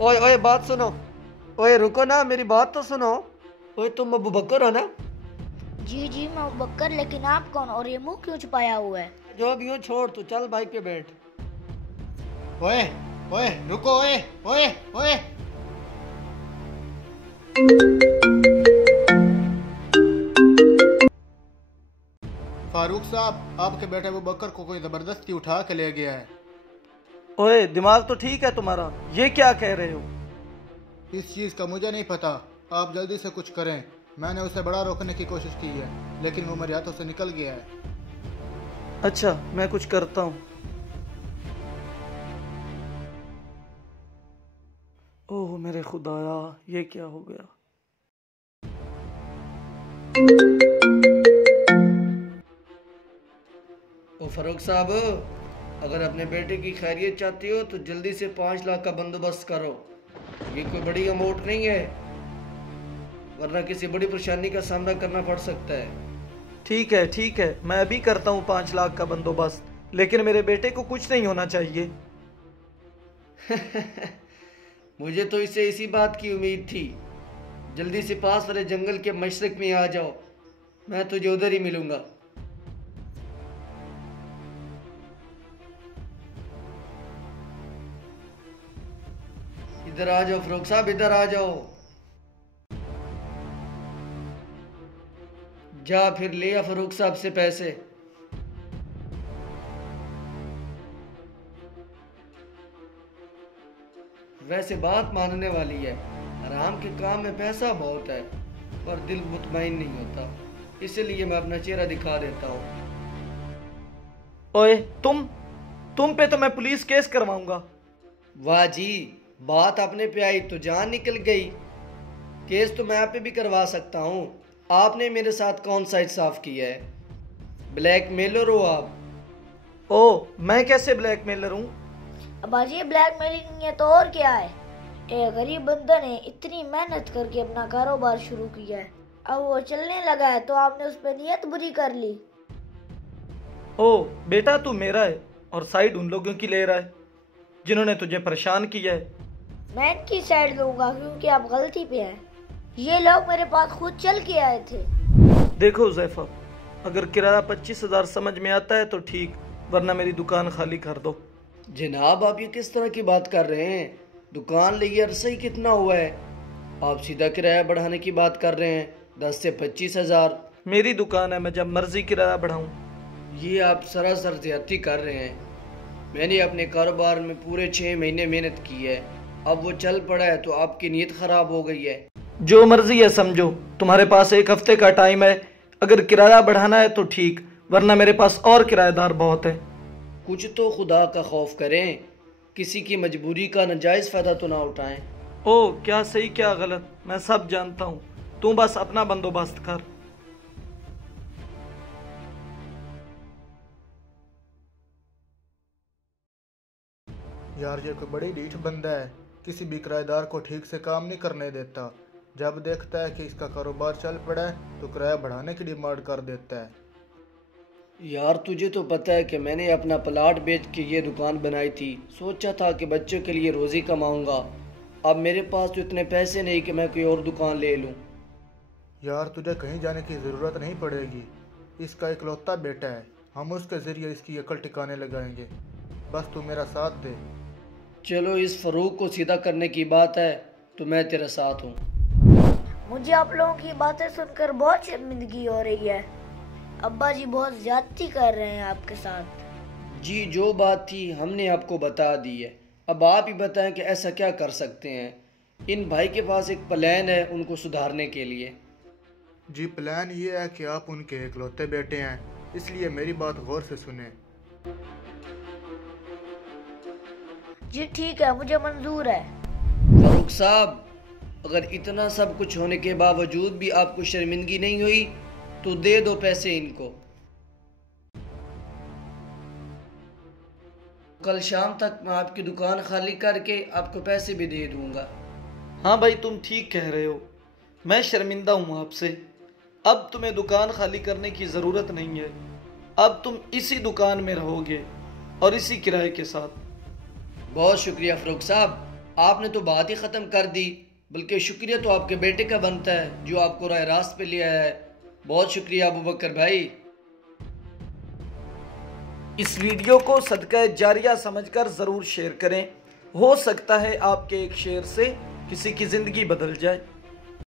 ओए ओए बात सुनो। ओए रुको ना, मेरी बात तो सुनो। ओए तुम अबू बकर हो ना? जी जी मैं अबू बकर, लेकिन आप कौन और ये मुंह क्यों छुपाया हुआ है? जो भी हो छोड़, तू चल बाइक पे बैठ। ओए ओए रुको, ओए ओए ओए। फारूक साहब, आपके बेटे अबू बकर को कोई जबरदस्ती उठा के ले गया है। ओए दिमाग तो ठीक है तुम्हारा, ये क्या कह रहे हो? इस चीज़ का मुझे नहीं पता, आप जल्दी से कुछ करें। मैंने उसे बड़ा रोकने की कोशिश की है, लेकिन वो मेरे हाथों से निकल गया है। अच्छा मैं कुछ करता हूँ। ओह मेरे खुदाया, ये क्या हो गया? ओ फरूक साहब, अगर अपने बेटे की खैरियत चाहती हो तो जल्दी से 5 लाख का बंदोबस्त करो। ये कोई बड़ी अमाउंट नहीं है, वरना किसी बड़ी परेशानी का सामना करना पड़ सकता है। ठीक है, मैं अभी करता हूँ 5 लाख का बंदोबस्त, लेकिन मेरे बेटे को कुछ नहीं होना चाहिए। मुझे तो इससे इसी बात की उम्मीद थी। जल्दी से पास वाले जंगल के मशरक में आ जाओ, मैं तुझे उधर ही मिलूंगा। इधर आ जाओ फरूक साहब, इधर आ जाओ। जा फिर लिया फरूक साहब से पैसे। वैसे बात मानने वाली है, आराम के काम में पैसा बहुत है, पर दिल मुतमईन नहीं होता, इसलिए मैं अपना चेहरा दिखा देता हूँ। ओए तुम पे तो मैं पुलिस केस करवाऊंगा। वाह जी, बात अपने पे आई तो जान निकल गई। केस तो मैं आप पे भी करवा सकता हूँ। आपने मेरे साथ कौन सा इंसाफ किया है? ब्लैकमेलर हो आप। ओ मैं कैसे ब्लैकमेलर हूँ? अब्बाजी ये ब्लैकमेलिंग नहीं है तो और क्या है? एक गरीब बंदा ने इतनी मेहनत करके अपना कारोबार शुरू किया है, अब वो चलने लगा है तो आपने उस पर नियत बुरी कर ली। ओ बेटा तू मेरा है और साइड उन लोगों की ले रहा है जिन्होंने तुझे परेशान किया है। मैं इनकी साइड लूंगा क्योंकि आप गलती पे हैं। ये लोग मेरे पास खुद चल के आए थे। देखो हुज़ैफा, अगर किराया 25,000 समझ में आता है तो ठीक, वरना मेरी दुकान खाली कर दो। जनाब आप ये किस तरह की बात कर रहे हैं? दुकान लिए अरसा ही कितना हुआ है, आप सीधा किराया बढ़ाने की बात कर रहे हैं? 10 से 25,000। मेरी दुकान है, मैं जब मर्जी किराया बढ़ाऊं। ये आप सरासर ज्यादती कर रहे हैं। मैंने अपने कारोबार में पूरे 6 महीने मेहनत की है, अब वो चल पड़ा है तो आपकी नीयत खराब हो गई है। जो मर्जी है समझो, तुम्हारे पास 1 हफ्ते का टाइम है। अगर किराया बढ़ाना है तो ठीक, वरना मेरे पास और किराएदार बहुत है। कुछ तो खुदा का खौफ करें, किसी की मजबूरी का नाजायज फायदा तो ना उठाएं। ओ क्या सही क्या गलत मैं सब जानता हूँ, तू बस अपना बंदोबस्त कर। यार ये कोई बड़ी ढीठ बंदा है, किसी भी किराएदार को ठीक से काम नहीं करने देता। जब देखता है कि इसका कारोबार चल पड़ा है तो किराया बढ़ाने की डिमांड कर देता है। यार तुझे तो पता है कि मैंने अपना प्लाट बेच के ये दुकान बनाई थी, सोचा था कि बच्चों के लिए रोज़ी कमाऊंगा। अब मेरे पास तो इतने पैसे नहीं कि मैं कोई और दुकान ले लूं। यार तुझे कहीं जाने की ज़रूरत नहीं पड़ेगी, इसका इकलौता बेटा है, हम उसके ज़रिए इसकी अकल टिकाने लगाएंगे। बस तू मेरा साथ दे। चलो इस फरूक को सीधा करने की बात है तो मैं तेरे साथ हूँ। मुझे आप लोगों की बातें सुनकर बहुत शर्मिंदगी हो रही है। अब्बा जी बहुत ज्यादती कर रहे हैं आपके साथ। जी जो बात थी हमने आपको बता दी है, अब आप ही बताएं कि ऐसा क्या कर सकते हैं। इन भाई के पास एक प्लान है उनको सुधारने के लिए। जी प्लान ये है कि आप उनके इकलौते बेटे हैं, इसलिए मेरी बात गौर से सुने। जी ठीक है, मुझे मंजूर है। फारूक साहब, अगर इतना सब कुछ होने के बावजूद भी आपको शर्मिंदगी नहीं हुई तो दे दो पैसे इनको। कल शाम तक मैं आपकी दुकान खाली करके आपको पैसे भी दे दूंगा। हाँ भाई तुम ठीक कह रहे हो, मैं शर्मिंदा हूँ आपसे। अब तुम्हें दुकान खाली करने की ज़रूरत नहीं है, अब तुम इसी दुकान में रहोगे और इसी किराए के साथ। बहुत शुक्रिया फरूक साहब, आपने तो बात ही ख़त्म कर दी, बल्कि शुक्रिया तो आपके बेटे का बनता है जो आपको राह रास्त पे ले आया है। बहुत शुक्रिया अबू बकर भाई। इस वीडियो को सदका जारिया समझकर ज़रूर शेयर करें। हो सकता है आपके एक शेयर से किसी की ज़िंदगी बदल जाए।